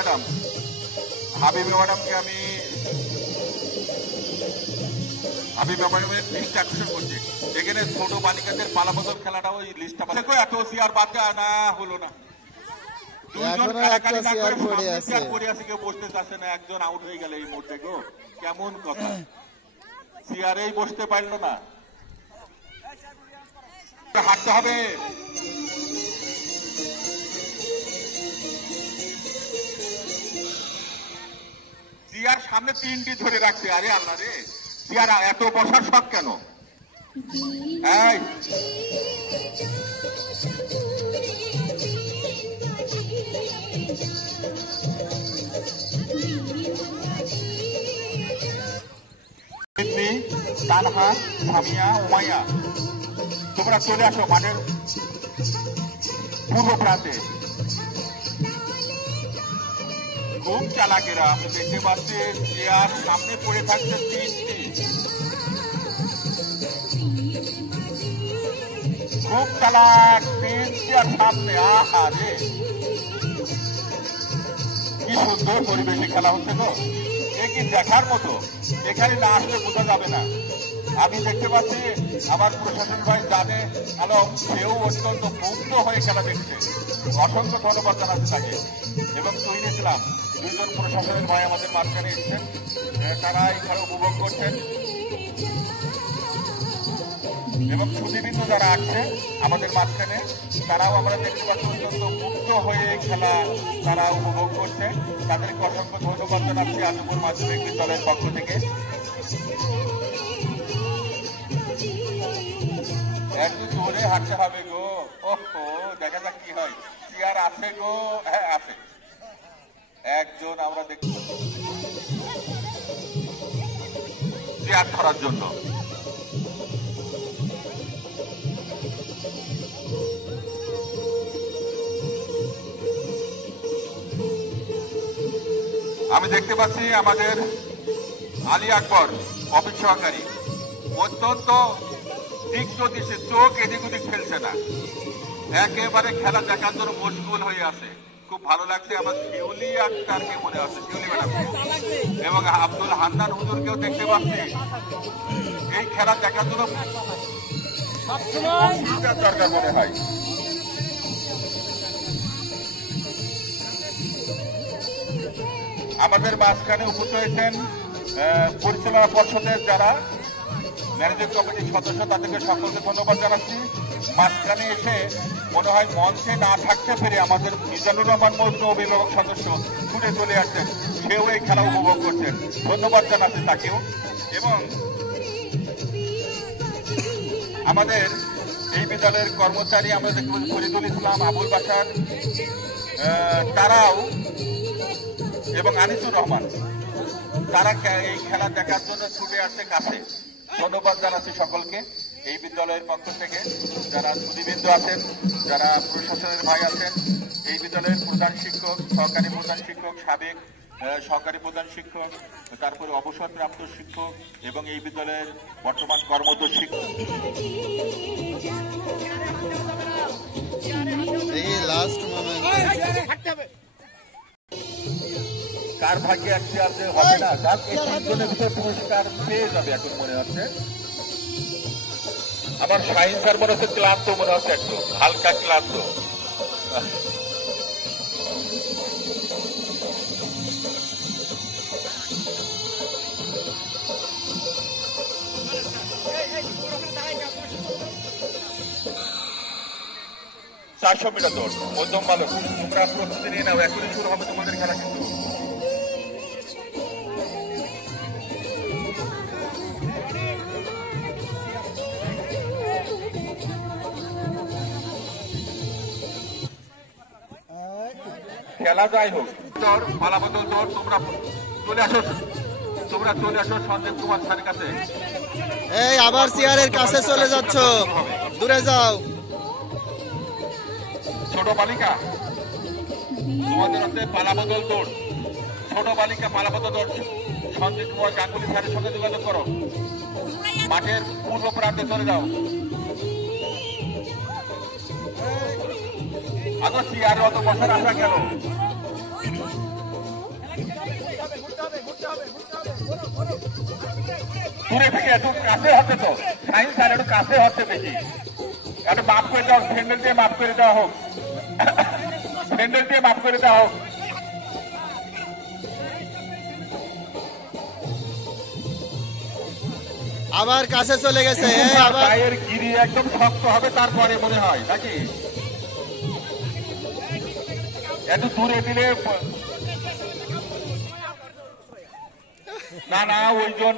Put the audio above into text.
Madam, Habiba ম্যাডামকে আমি হাবিবা ম্যাডামের লিস্ট আকর্ষণ করছি। এখানে ছোট বালিকাদের পালাবদল খেলাটা ওই লিস্টটা এত চেয়ার বাদ না হলো না। দুইজন কারাকারি না করে চেয়ার পড়ে আছে, কেউ বসতে চাচ্ছে না। একজন আউট হয়ে গেল এই মুহূর্তে গো, কেমন কথা। চেয়ারেই বসতে পারলো না, হাঁটতে হবে। চেয়ার সামনে 3টি ধরে রাখছে। আরে আল্লাহ রে, চেয়ার এত বসার শখ কেন? এই তানহা, সামিয়া, উমাইয়া, তোমরা চলে আসো মাঠের পূর্ব প্রান্তে। খুব চালাকেরা, আমি দেখতে পাচ্ছি চেয়ার সামনে পড়ে থাকছে 3টি। খুব চালাক, 3 চেয়ার সামনে। আহা রে, কি সুন্দর পরিবেশে খেলা হচ্ছে তো, এ কি দেখার মতো। এখানে না আসলে বোঝা যাবে না। আমি দেখতে পাচ্ছি আমার প্রশাসন ভাই জানে আলম, সেও অত্যন্ত মুগ্ধ হয়ে খেলা দেখছে। অসংখ্য ধন্যবাদ জানাচ্ছি তাকে। এবং তৈরি ছিলাম 2জন প্রশাসনের ভাই আমাদের মাঝখানে এসছেন, তারা এই খেলা উপভোগ করছেন। এবং ছুটিবিন্দু যারা আছে আমাদের মাঝখানে, তারাও আমরা দেখতে পাচ্ছি অত্যন্ত মুগ্ধ হয়ে খেলা তারা উপভোগ করছে। তাদেরকে অসংখ্য ধন্যবাদ জানাচ্ছি আজমপুর মাধ্যমিক বিদ্যালয়ের পক্ষ থেকে। একটু জোরে হাঁটতে হবে গো। ওহো, দেখা যাক কি হয়। চেয়ার আছে গো, হ্যাঁ আছে। একজন আমরা দেখতে চেয়ার ধরার জন্য। আমি দেখতে পাচ্ছি আমাদের আলী আকবর অফিস সহকারী অত্যন্ত দিগ্ধ দিচ্ছে, চোখ এদিক ওদিক ফেলছে না, একেবারে খেলা দেখার জন্য মশগুল হয়ে আছে। খুব ভালো লাগছে। আমার শিউলি আক্তারকে মনে আছে, শিউলি ম্যাডাম এবং আব্দুল হান্নান হুজুরকেও দেখতে পাচ্ছি এই খেলা দেখার জন্য দরকার মনে হয়। আমাদের মাঝখানে উপস্থিত হয়েছেন পরিচালনা পর্ষদের যারা ম্যানেজিং কমিটির সদস্য, তাদেরকে সকলকে ধন্যবাদ জানাচ্ছি। মাঝখানে এসে মনে হয় মঞ্চে না থাকতে পেরে আমাদের মিজানুর রহমান মজনু অভিভাবক সদস্য ছুটে চলে আসছেন, সেও এই খেলা উপভোগ করছেন। ধন্যবাদ জানাচ্ছি তাকেও। এবং আমাদের এই বিদ্যালয়ের কর্মচারী আমরা দেখতে পাচ্ছি ফরিদুল ইসলাম, আবুল বাসার, তারাও এবং আনিসুর রহমান, তারা এই খেলা দেখার জন্য ছুটে আসছে কাছে। ধন্যবাদ জানাচ্ছি সকলকে এই বিদ্যালয়ের পক্ষ থেকে, যারা ছুটিবৃন্দ আছেন, যারা প্রশাসনের ভাই আছেন, এই বিদ্যালয়ের প্রধান শিক্ষক, সহকারী প্রধান শিক্ষক, সাবেক সহকারী প্রধান শিক্ষক, তারপরে অবসরপ্রাপ্ত শিক্ষক এবং এই বিদ্যালয়ের বর্তমান কর্মরত শিক্ষক। কার ভাগ্যে এক চেয়ার হবে না, যার এই 3 জনের ভিতরে পুরস্কার পেয়ে যাবে এখন মনে হচ্ছে। আমার শাহিন স্যার মনে হচ্ছে ক্লান্ত, মনে হচ্ছে একটু হালকা ক্লান্ত। চারশো মিটার দৌড় মধ্যম বালক, তোমরা প্রস্তুতি নিয়ে নাও, এখনই শুরু হবে তোমাদের খেলা। কিন্তু খেলা যাই হোক, দৌড় পালাবদল দৌড়, তোমরা চলে আসো সঞ্জীব কুমার স্যারের কাছে। এই আবার চেয়ারের কাছে চলে যাচ্ছ, দূরে যাও। ছোট বালিকা তোমাদের হচ্ছে পালাবদল দৌড়, ছোট বালিকা পালাবদল দৌড়। সঞ্জীব কুমার গাঙ্গুলি স্যারের সঙ্গে যোগাযোগ করো, মাঠের পূর্ব প্রান্তে চলে যাও। আগে চেয়ারে অত বসার আসা গেল। দূরে থেকে একটু কাছে হচ্ছে তো সাইন্স আর একটু কাছে হচ্ছে বেশি একটু মাফ করে দেওয়া ফ্রেন্ডের দিয়ে মাফ করে দেওয়া হোক ফ্রেন্ডের দিয়ে মাফ করে দেওয়া হোক আবার কাছে চলে গেছে আবার পায়ের গিরি একদম শক্ত হবে তারপরে মনে হয় নাকি একটু দূরে দিলে না না ওইজন